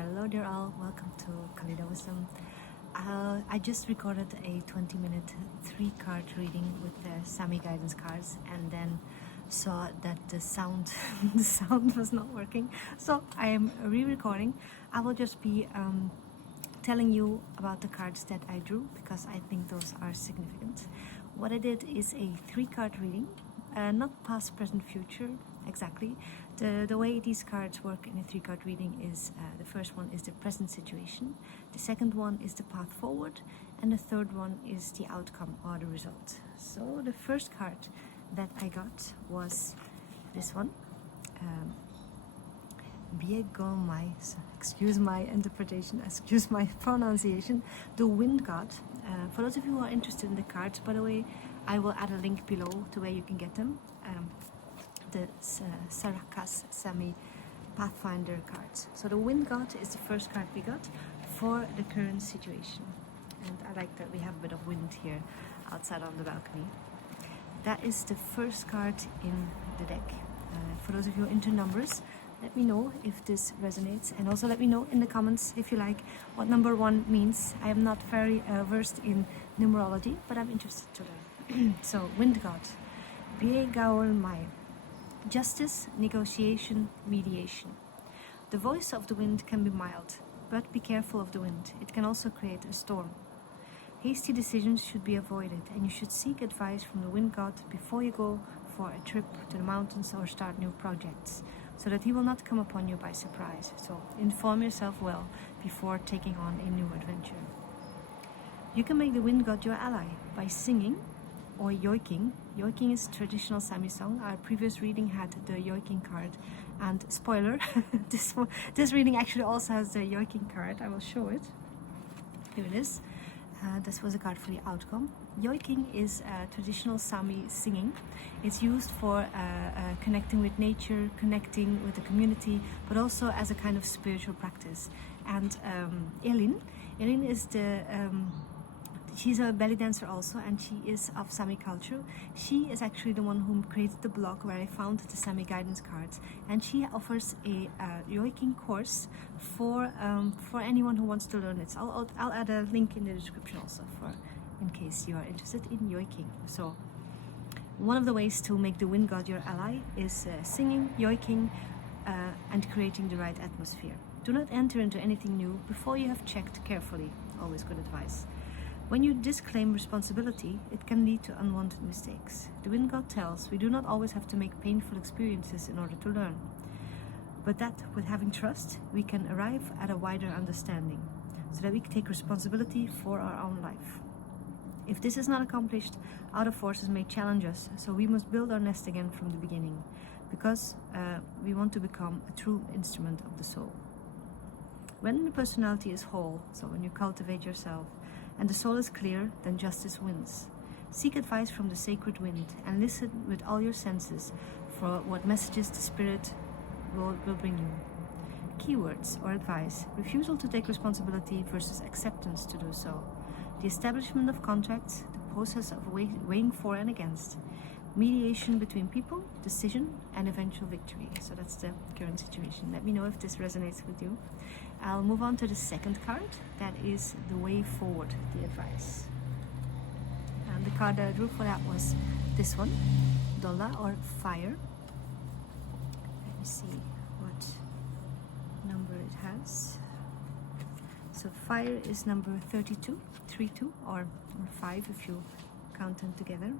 Hello there all, welcome to Kalida Wisdom. I just recorded a 20-minute 3-card reading with the Sami guidance cards and then saw that the sound was not working. So I am re-recording. I will just be telling you about the cards that I drew because I think those are significant. What I did is a 3-card reading, not past, present, future exactly. The way these cards work in a 3-card reading is the first one is the present situation, the second one is the path forward, and the third one is the outcome or the result. So the first card that I got was this one. Excuse my interpretation, excuse my pronunciation, the Wind God. For those of you who are interested in the cards, by the way, I will add a link below to where you can get them. The Sarahkka's Sami Pathfinder cards. So the Wind God is the first card we got for the current situation. And I like that we have a bit of wind here outside on the balcony. That is the first card in the deck. For those of you into numbers, let me know if this resonates, and also let me know in the comments if you like what number 1 means. I am not very versed in numerology, but I'm interested to learn. So, Wind God, Bie Gaol Mai. Justice, negotiation, mediation. The voice of the wind can be mild, but be careful of the wind. It can also create a storm. Hasty decisions should be avoided, and you should seek advice from the Wind God before you go for a trip to the mountains or start new projects, so that he will not come upon you by surprise. So inform yourself well before taking on a new adventure. You can make the Wind God your ally by singing or yoiking. Yoiking is traditional Sami song. Our previous reading had the yoiking card, and spoiler, this reading actually also has the yoiking card. I will show it. Here it is. This was a card for the outcome. Yoiking is traditional Sami singing. It's used for connecting with nature, connecting with the community, but also as a kind of spiritual practice. And Elin is she's a belly dancer also, and she is of Sami culture. She is actually the one who created the blog where I found the Sami guidance cards, and she offers a yoiking course for anyone who wants to learn it. So I'll add a link in the description also in case you are interested in yoiking. So one of the ways to make the Wind God your ally is singing, yoiking, and creating the right atmosphere. Do not enter into anything new before you have checked carefully. Always good advice. When you disclaim responsibility, it can lead to unwanted mistakes. The Wind God tells we do not always have to make painful experiences in order to learn, but that with having trust, we can arrive at a wider understanding, so that we can take responsibility for our own life. If this is not accomplished, outer forces may challenge us, so we must build our nest again from the beginning, because we want to become a true instrument of the soul. When the personality is whole, so when you cultivate yourself, and the soul is clear, then justice wins. Seek advice from the sacred wind and listen with all your senses for what messages the spirit will bring you. Keywords or advice: refusal to take responsibility versus acceptance to do so. The establishment of contracts, the process of weighing for and against. Mediation between people, decision, and eventual victory. So that's the current situation. Let me know if this resonates with you. I'll move on to the second card. That is the way forward, the advice. And the card that I drew for that was this one, Dolla or fire. Let me see what number it has. So fire is number 32, 32 or 5 if you count them together.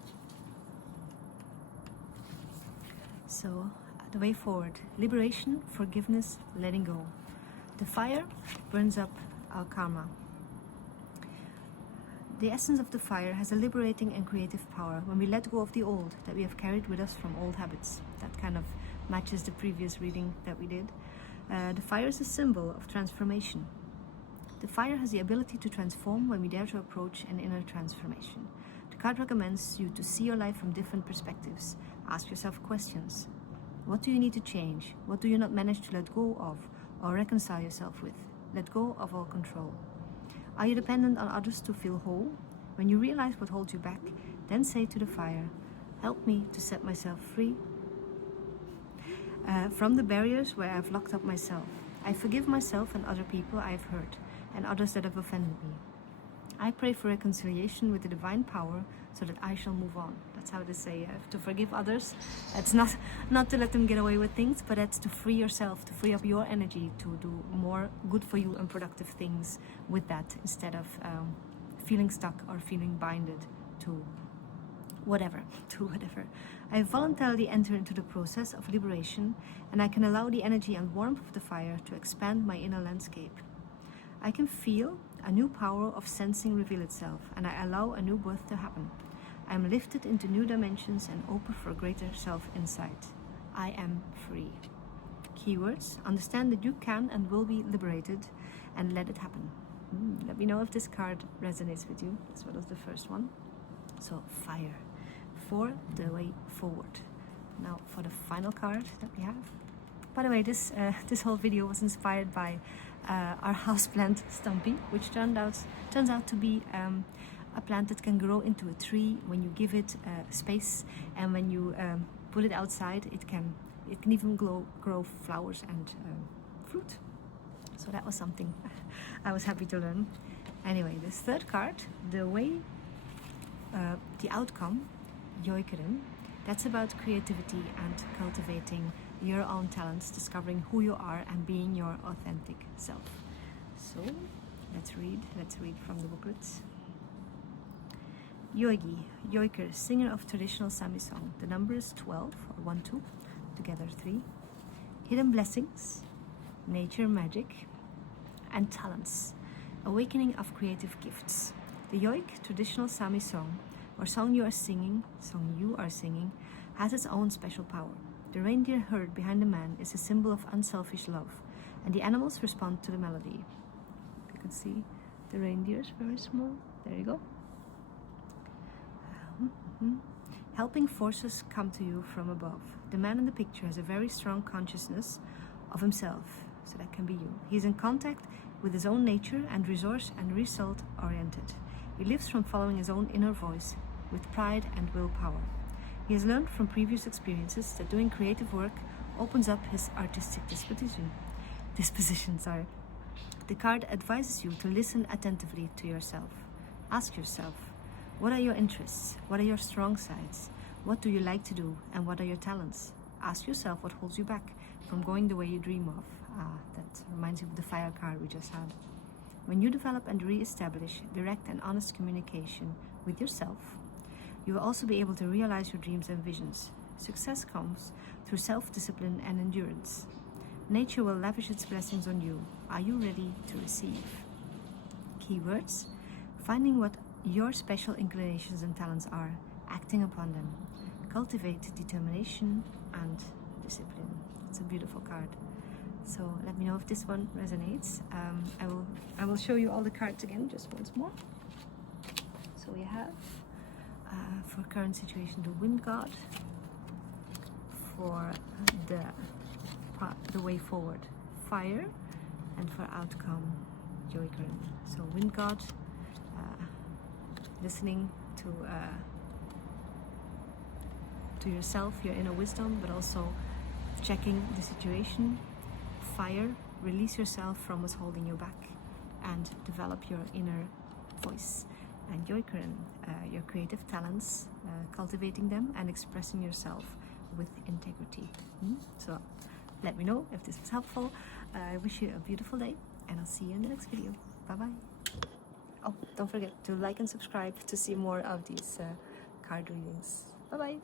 So, the way forward: liberation, forgiveness, letting go. The fire burns up our karma. The essence of the fire has a liberating and creative power when we let go of the old that we have carried with us from old habits. That kind of matches the previous reading that we did. The fire is a symbol of transformation. The fire has the ability to transform when we dare to approach an inner transformation. The card recommends you to see your life from different perspectives. Ask yourself questions. What do you need to change? What do you not manage to let go of or reconcile yourself with? Let go of all control. Are you dependent on others to feel whole? When you realize what holds you back, then say to the fire, help me to set myself free from the barriers where I've locked up myself. I forgive myself and other people I have hurt, and others that have offended me. I pray for reconciliation with the divine power so that I shall move on. That's how they say you have to forgive others. It's not to let them get away with things, but it's to free yourself, to free up your energy to do more good for you and productive things with that, instead of feeling stuck or feeling binded to whatever. I voluntarily enter into the process of liberation, and I can allow the energy and warmth of the fire to expand my inner landscape. I can feel a new power of sensing reveal itself, and I allow a new birth to happen. I am lifted into new dimensions and open for greater self-insight. I am free. Keywords: understand that you can and will be liberated, and let it happen. Let me know if this card resonates with you, as well as the first one. So, fire, for the way forward. Now for the final card that we have. By the way, this whole video was inspired by our houseplant Stumpy, which turns out to be a plant that can grow into a tree when you give it space, and when you put it outside, it can even grow flowers and fruit. So that was something I was happy to learn. Anyway, this third card, the outcome, Joik, that's about creativity and cultivating your own talents, discovering who you are and being your authentic self. So let's read from the booklets. Yogi, Joiker, singer of traditional Sami song. The number is 12, or 1, 2, together 3. Hidden blessings, nature magic, and talents. Awakening of creative gifts. The Joik, traditional Sami song, or song you are singing, has its own special power. The reindeer herd behind the man is a symbol of unselfish love, and the animals respond to the melody. You can see the reindeers, very small. There you go. Helping forces come to you from above. The man in the picture has a very strong consciousness of himself, so that can be you. He is in contact with his own nature and resource and result oriented. He lives from following his own inner voice with pride and willpower. He has learned from previous experiences that doing creative work opens up his artistic disposition. The card advises you to listen attentively to yourself. Ask yourself, what are your interests? What are your strong sides? What do you like to do? And what are your talents? Ask yourself what holds you back from going the way you dream of. That reminds you of the fire card we just had. When you develop and re-establish direct and honest communication with yourself, you will also be able to realize your dreams and visions. Success comes through self-discipline and endurance. Nature will lavish its blessings on you. Are you ready to receive? Keywords: finding what your special inclinations and talents are, acting upon them. Cultivate determination and discipline. It's a beautiful card. So let me know if this one resonates. I will show you all the cards again just once more. So we have for current situation the Wind God, for the way forward Fire, and for outcome Joik. So Wind God, listening to yourself, your inner wisdom, but also checking the situation. Fire, release yourself from what's holding you back and develop your inner voice. And Joik, your creative talents, cultivating them and expressing yourself with integrity. So let me know if this was helpful. I wish you a beautiful day, and I'll see you in the next video. Bye bye. Oh, don't forget to like and subscribe to see more of these card readings. Bye bye.